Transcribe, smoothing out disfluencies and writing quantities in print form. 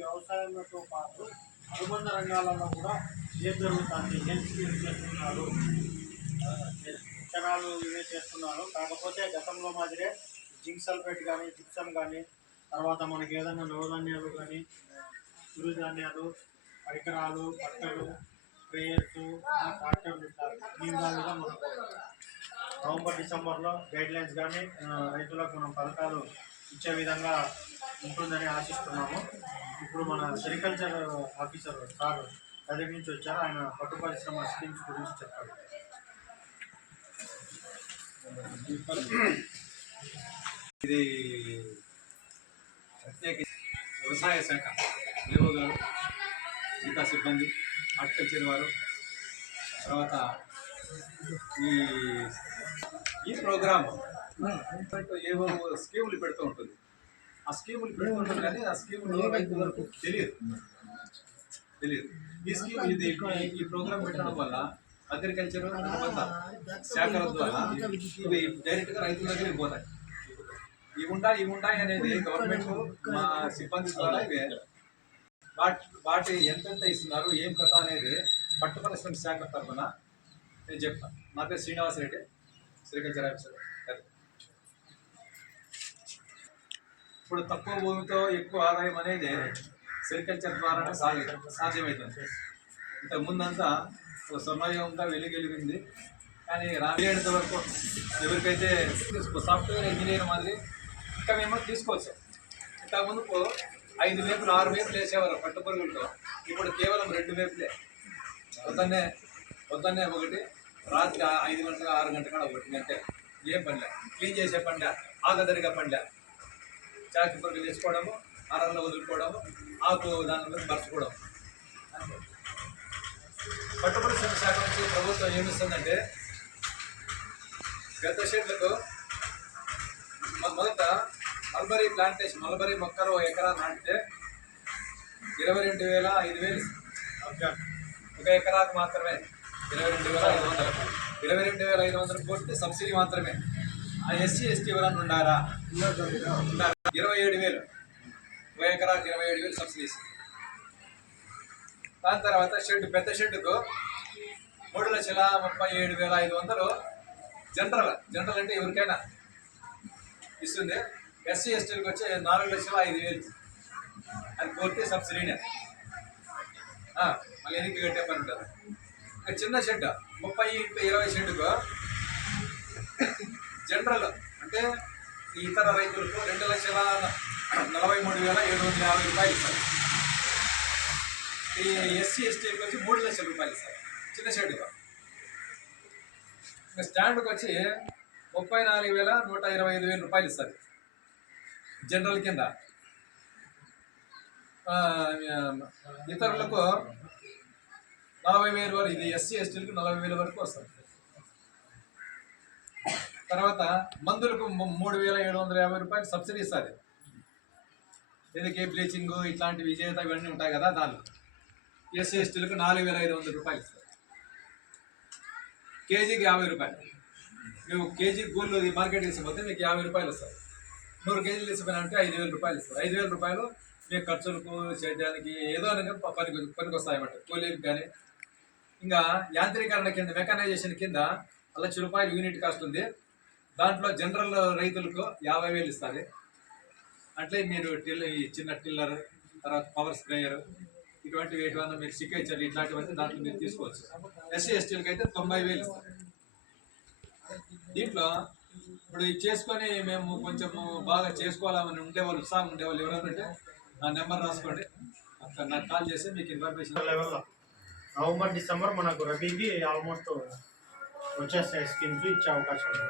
వ్యవసాయంతో పాటు అనుబంధ రంగాలలో కూడా ఏం జరుగుతుంది, ఏం స్కీమ్స్ చేస్తున్నారు, విత్తనాలు ఇవే చేస్తున్నారు. కాకపోతే గతంలో మాదిరే జింక్ సల్ఫేట్ కానీ జిప్సం కానీ తర్వాత మనకి ఏదైనా నవధాన్యాలు కానీ చిరుధాన్యాలు పరికరాలు బట్టలు స్ప్రేయర్స్ ట్రాక్టర్లు ఈ విధాలుగా మనకు నవంబర్ డిసెంబర్లో గైడ్లైన్స్ కానీ రైతులకు మనం పథకాలు ఇచ్చే విధంగా ఉంటుందని ఆశిస్తున్నాము. ఇప్పుడు మన సెరికల్చర్ ఆఫీసర్ సార్ దగ్గర నుంచి వచ్చారు. ఆయన పట్టు పరిశ్రమ స్కీమ్స్ గురించి చెప్పారు. ఇది ప్రత్యేక వ్యవసాయ శాఖ ఏవో గారు, మిగతా సిబ్బంది, హార్టికల్చర్ వారు, తర్వాత ఈ ప్రోగ్రామ్ ఏవో స్కీములు పెడుతూ ఉంటుంది. ఆ స్కీములు పెడుతుంటారు కానీ ఆ స్కీములు రైతులకు తెలియదు. ఈ స్కీమ్ ఈ ప్రోగ్రామ్ పెట్టడం వల్ల అగ్రికల్చర్ అనుబంధ శాఖల ద్వారా ఇవి డైరెక్ట్గా రైతుల దగ్గరికి పోతాయి. ఇవి ఉంటాయి అనేది గవర్నమెంట్ మా సిబ్బంది ద్వారా ఇవే వాటి ఎంతెంత ఇస్తున్నారు ఏం కథ అనేది పట్టు పరిశ్రమ శాఖ తరఫున నేను చెప్తాను. నా పేరు శ్రీనివాసరెడ్డి, సెరికల్చర్ ఆఫీసర్. ఇప్పుడు తక్కువ భూమితో ఎక్కువ ఆదాయం అనేది సెరికల్చర్ ద్వారానే సాధ్యమవుతుంది. ఇంతకుముందంతా సమయంగా వెలిగింది, కానీ రాబోయేంత వరకు ఎవరికైతే సాఫ్ట్వేర్ ఇంజనీర్ మాదిరి ఇంకా మేము తీసుకోవచ్చు. ఇంతకుముందుకు 5 వేపులు 6 వేపులు వేసేవారు పట్టు పురుగులతో. ఇప్పుడు కేవలం 2 వేపులే. పొద్దున్నే ఒకటి, రాత్రి 5 గంటల 6 గంటల కూడా ఒకటి. అంటే ఏం పనిలే, క్లీన్ చేసే పండ్లే, ఆగదరిగా పండ్లే, చాకి పురుగులు వేసుకోవడము, అరల్లో వదులుకోవడము, ఆకు దాని మీద పరచుకోవడం. పట్టు పరిశ్రమ శాఖ నుంచి ప్రభుత్వం ఏమిస్తుందంటే పెద్ద షెడ్లకు మొదట మల్బరీ ప్లాంటేషన్, మల్బరీ మొక్కలు 1 ఎకరా నాటితే 22,000 1 ఎకరాకు మాత్రమే 22,500. 22,500 పూర్తి సబ్సిడీ మాత్రమే. ఆ ఎస్సీ ఎస్టీ ఎవరన్నా ఉండారా? 27,000 1 ఎకరాకు 27,000 సబ్సిడీస్. దాని తర్వాత పెద్ద షెడ్డుకు 3,37,500 జనరల్ అంటే ఎవరికైనా ఇస్తుంది. ఎస్సీ ఎస్టీలకు వచ్చి 4,05,000 అది పూర్తి సబ్సిడీనే. మళ్ళీ ఎనికి కట్టే పని ఉంటుంది. ఇంకా చిన్న షెడ్ 30x20 షెడ్డుకు జనరల్ అంటే ఇతర రైతులకు 2,43,750 రూపాయలు ఇస్తారు. ఈ ఎస్సీ ఎస్టీలకు వచ్చి 3 లక్షల రూపాయలు ఇస్తారు చిన్న షెడ్డుకు. ఇంకా స్టాండ్కి వచ్చి 34,125,000 రూపాయలు ఇస్తారు జనరల్ కింద. ఇతరులకు 40,000 వరకు, ఇది ఎస్సీ ఎస్టీలకు 40,000 వరకు వస్తుంది. తర్వాత మందులకు 3,750 రూపాయలు సబ్సిడీ ఇస్తుంది. దీనికి బ్లీచింగ్ ఇట్లాంటి విజేత ఇవన్నీ ఉంటాయి కదా, దానిలో ఎస్సీ ఎస్టీలకు 4,500 రూపాయలు ఇస్తారు. కేజీకి 50 రూపాయలు. నువ్వు కేజీ గూళ్ళు మార్కెట్ తీసుకుపోతే మీకు 50 రూపాయలు వస్తాయి. 100 కేజీలు తీసుకుపోయినంటే 5,000 రూపాయలు ఇస్తారు. 5,000 రూపాయలు మీ ఖర్చులకు చేయడానికి ఏదో పనికి వస్తాయన్నమాట, కూలీకి కానీ. ఇంకా యాంత్రీకరణ కింద, మెకనైజేషన్ కింద 1,00,000 రూపాయలు యూనిట్ కాస్ట్ ఉంది. దాంట్లో జనరల్ రైతులకు 50,000 ఇస్తుంది. అంటే మీరు ఈ చిన్న టిల్లర్, తర్వాత పవర్ స్ప్రేయర్, ఇటువంటివి ఏమైనా మీరు సికేచర్ ఇట్లాంటివన్నీ దాంట్లో మీరు తీసుకోవచ్చు. ఎస్సీ ఎస్టీలకు అయితే 90,000 ఇస్తారు. దీంట్లో ఇప్పుడు ఇది చేసుకొని మేము కొంచెము బాగా చేసుకోవాలని ఉండేవాళ్ళు, ఉత్సాహం ఉండేవాళ్ళు ఎవరైనా ఉంటే నా నెంబర్ రాసుకోండి, అక్కడ నాకు కాల్ చేసి మీకు ఇన్ఫర్మేషన్. లెవెల్లో నవంబర్ డిసెంబర్ మనకు రబీకి ఆల్మోస్ట్ వచ్చేస్తాయి స్కీమ్స్ ఇచ్చే అవకాశం ఉంది.